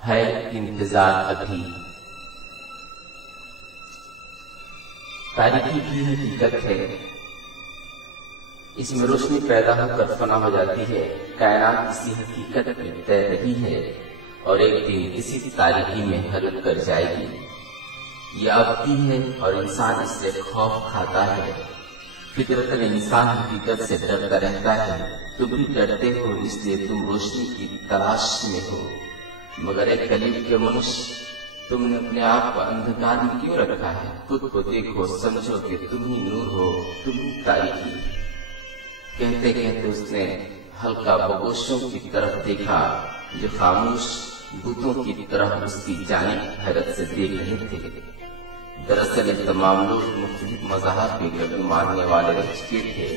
ہے انتظار ابھی۔ تاریکی بھی حقیقت ہے، اس میں روشنی پیدا ہو کر فنا ہو جاتی ہے۔ کائنات اسی حقیقت میں تیر رہی ہے اور ایک دن اسی تاریکی میں ہلک کر جائے گی۔ یہ ابدی ہے اور انسان اس سے خوف کھاتا ہے۔ فطرت انسان حقیقت سے ڈرتا رہتا ہے۔ تم بھی ڈرتے ہو، اس لیے تم روشنی کی تلاش میں ہو۔ مگر ایک قلیب کے منشیہ، تم نے اپنے آپ کو اندھکار میں کیوں رکھا ہے؟ خود کو دیکھو، سمجھو کہ تم ہی نور ہو، تم ہی تاریکی۔ کہتے کہتے اس نے ہلکا بگوشوں کی طرف دیکھا جو خاموش بتوں کی طرح اس کی جانب حیرت سے دیکھ رہے تھے۔ دراصل یہ تمام لوگ مختلف مذاہب کے کبھی ماننے والے رہ چکے تھے،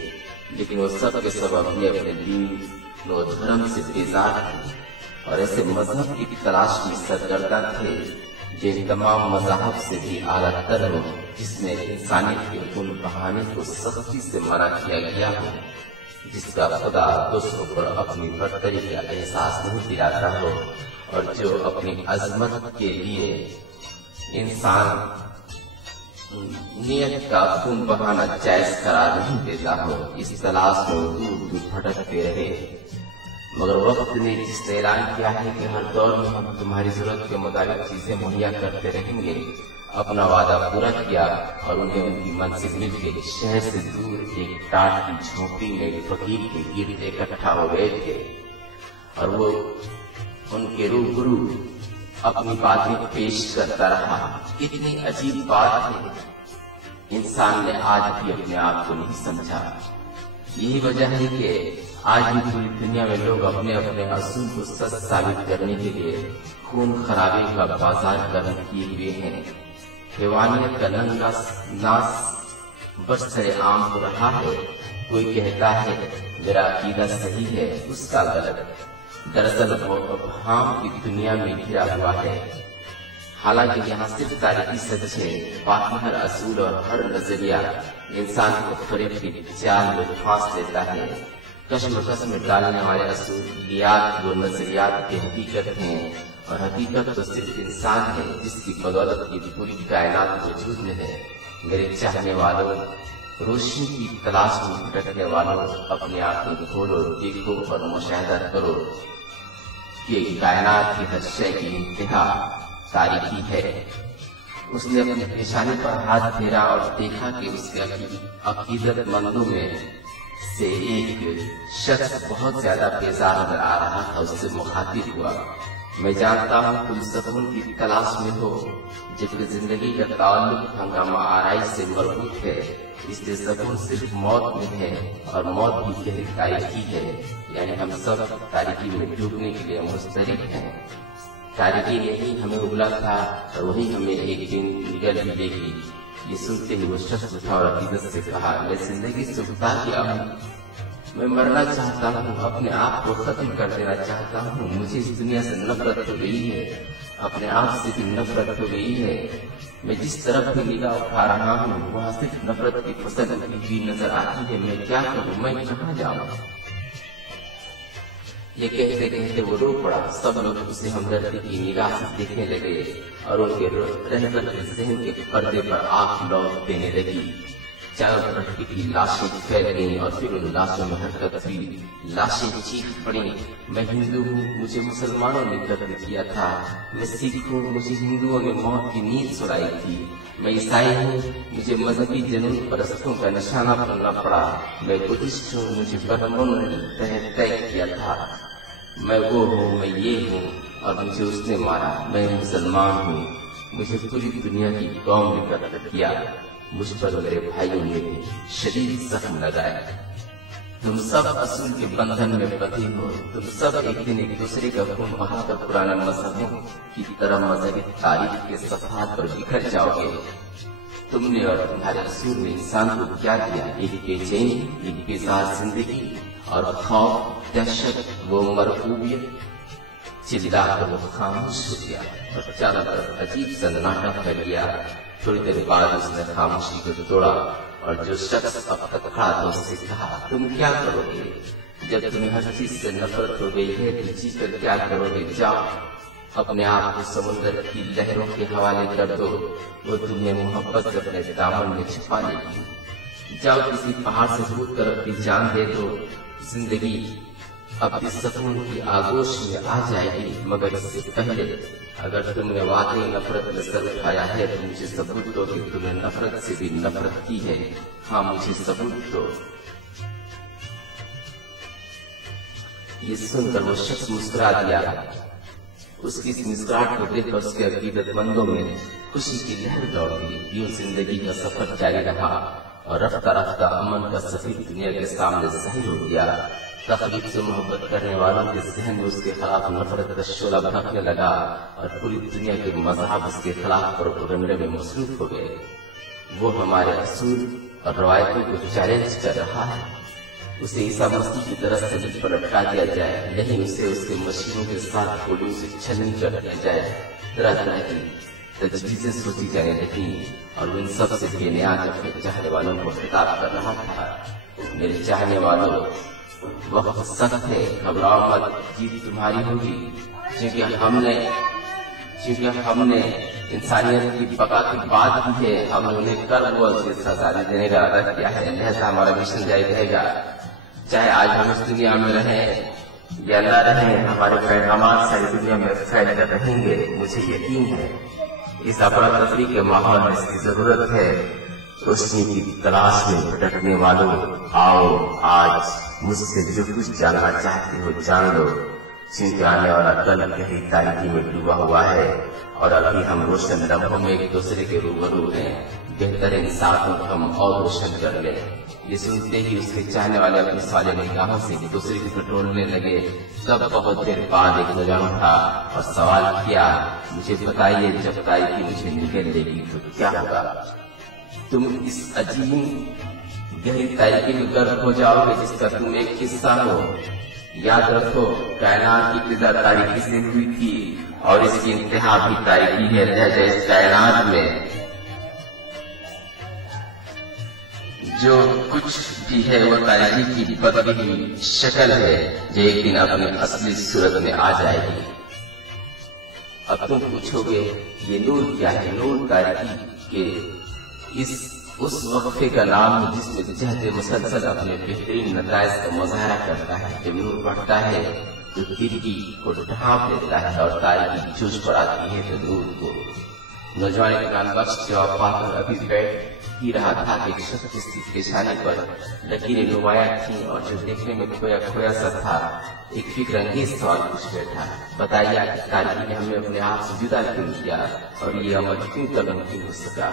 لیکن وہ سب کے سب اپنے اپنے دین و دھرم سے بیزار تھے اور ایسے مذہب کی تلاش میں سرگرداں تھے جو ان تمام مذاہب سے بھی اعلیٰ تر ہو، جس میں انسانیت کے ان بہانے کو سختی سے منع کیا گیا ہو، جس کا خدا دوسروں پر اپنی برتری کا احساس نہیں دلاتا ہو، اور جو اپنی عظمت کے لیے انسان نیت کا خون بہانا جائز قرار نہیں دیتا ہو۔ اس تلاش میں دور دور بھٹکتے رہے، مگر وقت نے جس نے اعلان کیا ہے کہ ہر دور میں ہم تمہاری ضرورت کے مطابق چیزیں مہیا کرتے رہیں گے، اپنا وعدہ پورا کیا اور انہیں ان کی منزل مل گئی۔ شہر سے دور ایک ٹاٹ کی جھونپڑی میں ایک فقیر کے گرد اکٹھا ہو گئے تھے اور وہ ان کے روبرو اپنی باتیں پیش کرتا رہا۔ اتنی عجیب بات ہے، انسان نے آج بھی اپنے آپ کو نہیں سمجھا۔ یہی وجہ ہے کہ آج بھی پوری دنیا میں لوگ اپنے اپنے اصول کو سچ ثابت کرنے کے لیے خون خرابے کا بازار گرم کیے ہوئے ہیں۔ حیوانیت کا ننگا ناس برسر عام ہو رہا ہے۔ کوئی کہتا ہے میرا عقیدہ صحیح ہے، اس کا غلط۔ دراصل وہ ابہام کی دنیا میں گھرا ہوا ہے، حالانکہ یہاں صرف تاریخی سچ ہے۔ باقی ہر اصول اور ہر نظریہ انسان کو فریب کی جال میں پھانس لیتا ہے۔ کشمکش میں ڈالنے والے اصولیات وہ نظریات کی حقیقت ہیں، اور حقیقت تو صرف انسان ہے جس کی بدولت کی پوری کائنات وجود میں ہے۔ میرے چاہنے والوں، روشنی کی تلاش میں بھٹکنے والوں، اپنی آنکھیں کھولو، دیکھو اور مشاہدہ کرو کہ کائنات کی ہر شے کی انتہا تاریکی ہے۔ اس نے اپنے پیشانے پر ہاتھ پھیرا اور دیکھا کہ اس کے عقیدت مندوں میں سے ایک شخص بہت زیادہ بیزار نظر آ رہا تھا۔ اس سے مخاطب ہوا، میں جانتا ہوں تم سکون کی تلاش میں ہو، جبکہ زندگی کا تعلق ہنگامہ آرائش سے مربوط ہے، اس لیے سکون صرف موت میں ہے، اور موت بھی گہری تاریکی ہے، یعنی ہم سب تاریکی میں ڈوبنے کے لیے مستعد ہیں۔ تاریکی نے ہی ہمیں ابلا تھا اور وہی ہمیں ایک دن نگل ملے گی۔ یہ سنتے ہی وہ شخص اٹھا اور عقیدت سے کہا، میں زندگی سے اٹھا کیا ہوں، میں مرنا چاہتا ہوں، اپنے آپ کو ختم کر دینا چاہتا ہوں۔ مجھے اس دنیا سے نفرت ہو گئی ہے، اپنے آپ سے بھی نفرت ہو گئی ہے۔ میں جس طرف بھی نگاہ اٹھا رہا ہوں وہاں صرف نفرت کی فصل بھی نظر آتی ہے۔ میں کیا کروں، میں کہاں جاؤں؟ یہ کہتے کہتے وہ رو پڑا۔ سب لوگ اسے ہمدردی کی نگاہ سے دیکھنے لگے اور ان کے رہبر کے ذہن کے پردے پر آنکھ لوٹ دینے لگی۔ چاروں طرف کی لاشیں پھیل گئیں اور پھر ان لاشوں میں حرکت ہوئی۔ لاشیں چیخ پڑیں، میں ہندو ہوں، مجھے مسلمانوں نے قتل کیا تھا۔ میں سکھ ہوں، مجھے ہندوؤں نے موت کی نیند سلائی تھی۔ میں عیسائی ہوں، مجھے مذہبی جنون پرستوں کا نشانہ بننا پڑا۔ میں بدھسٹ ہوں، مجھے برہمنوں نے طے کیا تھا۔ میں وہ ہوں، میں یہ ہوں، اور مجھے اس نے مارا۔ میں مسلمان ہوں، مجھے پوری دنیا کی قوم نے قتل کیا۔ مجھ پر میرے بھائیوں نے بھی شدید زخم لگائے۔ تم سب اصول کے بندھن میں بندھے ہو، تم سب ایک دن ایک دوسرے کا خون بہا کر پرانا مذہبوں کی طرح مذہبی تاریخ کے صفحات پر بکھر جاؤ گے۔ تم نے اور تمہارے رسول نے انسان کو کیا کیا؟ ایک بے چین، ایک بیزار زندگی اور خوف، دہشت، وہ مرعوبیت۔ چلا کر وہ خاموش ہو گیا اور چاروں طرف عجیب سناٹا پھیل گیا۔ تھوڑی دیر بعد اس نے خاموشی کو توڑا اور جو شخص اب تک کھڑا تھا اس سے کہا، تم کیا کرو گے؟ جب تمہیں ہر چیز سے نفرت ہو گئی ہے تو جی کر کیا کرو گے؟ جاؤ अपने आप को समुद्र की लहरों के हवाले कर दो, वो तुम्हें मोहब्बत से अपने दामन में छिपा लेगी। जाओ किसी पहाड़ से कूद कर अपनी जान दे दो, जिंदगी अपनी सुकून की आगोश में आ जाएगी। मगर इससे पहले अगर तुमने वाकई नफरत में सर खाया है तो मुझे सबूत दो कि तुमने नफरत से भी नफरत की है। हाँ, मुझे सबूत दो। ये सुनकर वो शख्स मुस्कुरा दिया। उसकी इस मुस्कुराहट को देखकर उसके अकीदतमंदों में खुशी की लहर दौड़ गई। यूं जिंदगी का सफर जारी रहा और रफ्ता रफ्ता अमन का सफीर दुनिया के सामने जाहिर हो गया। तकलीफ से मोहब्बत करने वालों के जहन में उसके खिलाफ नफरत का शोला भड़कने लगा और पूरी दुनिया के मजहब उसके खिलाफ प्रोपेगेंडा में मसरूफ हो गए। वो हमारे असूल और रवायतों को चैलेंज कर रहा है। उसे ईसा मसीह की तरह सलीब पर लटका दिया जाए, नहीं उसे उसके मशीनों के साथ गोलियों से छलनी कर दिया जाए। तरह तरह की तजवीजें सोची जाने लगी और उन सब से बेनियाज अपने चाहने वालों को खिताब कर रहा था। मेरे चाहने वालों, वक्त सख्त है, घबराओ मत, जीत तुम्हारी होगी। क्योंकि हमने इंसानियत की बका की बात की है, हमने उन्हें कर वो सजा देने का इरादा किया है। लिहाजा हमारा मिशन जारी रहेगा। चाहे आज हम इस दुनिया में रहें या न रहें, हमारे पैगामात सारी दुनिया में फैल कर रहेंगे। मुझे यकीन है इस अफरा तफरी के माहौल में इसकी जरूरत है। रोशनी की तलाश में भटकने वालों, आओ आज मुझसे जो कुछ जानना चाहते हो जान लो। क्योंकि आने वाला कल गहरी तारीकी में डूबा हुआ है और अभी हम रोशन लम्हों में एक दूसरे के रूबरू हैं। बेहतर इंसाफों को हम और रोशन कर ले। ये सुनते ही उसके चाहने वाले अपने साले निगाहों से एक दूसरे को टटोलने लगे। तब बहुत देर बाद एक नौजवान उठा और सवाल किया, मुझे बताइए जब तारीकी मुझे निकल लेगी तो क्या होगा? तुम इस अजीब गहरी तारीकी में गर्क हो जाओगे जिसका तुम एक हिस्सा हो। याद रखो, कायनात की इब्तिदा तारीकी से हुई थी और इसकी इंतहा भी तारीकी है। लिहाजा इस कायनात में जो कुछ भी है वो तारीकी की बदली हुई शक्ल है जो एक दिन अपनी असली सूरत में आ जाएगी। अब तुम पूछोगे ये नूर क्या है? नूर तारीकी के उस वक्फे का नाम है जिसमें जहद मुसलसल अपने बेहतरीन नताइज का मुजाहरा करता है। जब नूर बढ़ता है तो तिरकी को ढांप लेता है और तारीकी जोश पर आती है तो नूर को। नौजवान इमरान बख्श जवाब पाकर अभी बैठ ही रहा था कि एक शख्स जिसकी पेशानी पर लकीरें नुमाया थी और जो देखने में खोया खोया सा था, एक फिक्र अंगेज सवाल पूछ बैठा, बताइए कि तारीकी ने हमें अपने आप से जुदा क्यों किया और ये अमल क्यों तक मुमकिन हो सका?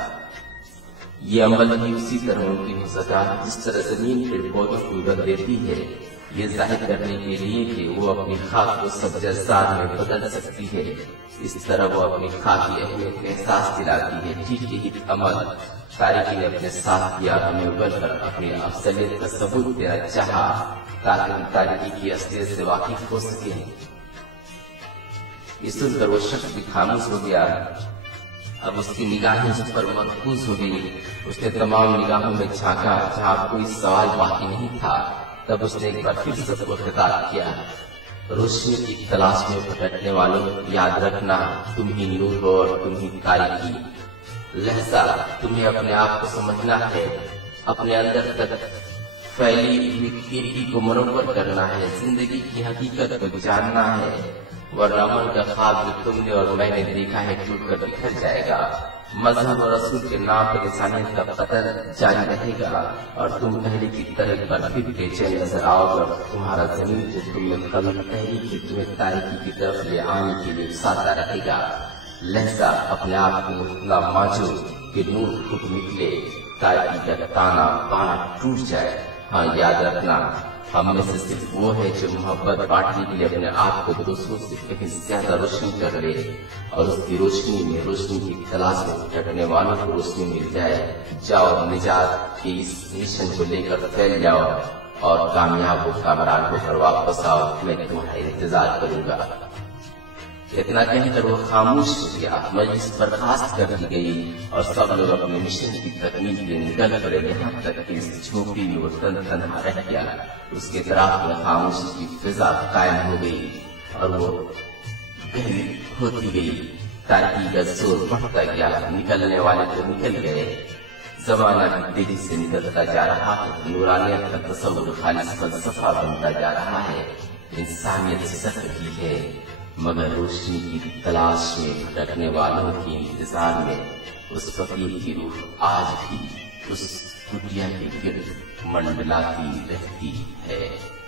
ये अमल भी उसी तरह मुमकिन हो सका जिस तरह जमीन पेड़ पौधों को बदल देती है, ये जाहिर करने के लिए कि वो अपनी खाक को सब्ज़ात में बदल सकती है। इस तरह वो अपनी खाक की अहमियत का एहसास दिलाती है। ठीक यही अमल तारीकी ने अपने साथ किया। हमें उबल कर अपनी अफसलियत का सबूत देना चाहा ताकि हम तारीकी की असलियत से वाकिफ हो सके। ये सुनकर वो शख्स भी खामोश हो गया। अब उसकी निगाहें उस पर मरकूज हो गई। उसने तमाम निगाहों में झांका जहाँ कोई सवाल बाकी नहीं था। तब उसने एक बार फिर सबको खिताब किया, रोशनी की तलाश में भटकने वालों, याद रखना तुम ही नूर हो और तुम ही तारीकी। लहजा तुम्हें अपने आप को समझना है, अपने अंदर तक फैली हुई तिरकी को मुनव्वर करना है, जिंदगी की हकीकत को जानना है, वरना अमन का ख्वाब जो तुमने और मैंने देखा है टूट कर बिखर जाएगा। मजहब और रसूल के नाम पर इंसानियत का पतन जारी रहेगा और तुम पहले की तरह पर फिर बेचैन नजर आओगे। तुम्हारा जमीन जो तुमने कभी पहली की तुम्हें तारीकी की तरफ ले आने के लिए उकसाता रहेगा। लहजा अपने आप को मुतला मांझो कि नूर फूट निकले, तारीकी का ताना बाना टूट जाए। हाँ, याद रखना हम में से सिर्फ वो है जो मोहब्बत बांटने के लिए अपने आप को दूसरों से कहीं ज्यादा रोशन कर ले और उसकी रोशनी में रोशनी की तलाश में भटकने वालों को रोशनी मिल जाए। जाओ, निजात के इस मिशन को लेकर फैल जाओ और कामयाब हो, कामरान होकर वापस आओ। मैं तुम्हारा इंतजार करूंगा। इतना कहकर वो खामोश हो गया। मजलिस बर्खास्त कर दी गई और सब लोग अपने मिशन की तकमील के निकल पड़े। यहाँ तक कि इस झोपड़ी में वो तन्हा रह गया। उसके इतराफ में खामोशी की फिजा कायम हो गई और वो गहरी होती गई, तारीकी का जोर बढ़ता गया, निकलने वाले तो निकल गए। जमाना तेजी से निकलता जा रहा है, नूरानियत का तस्वुर खालिस फलसफा बनता जा रहा है। इंसानियत सक रही है, मगर रोशनी की तलाश में भटकने वालों के इंतजार में उस फकीर की रूह आज भी उस कुटिया के गिर्द मंडलाती रहती है।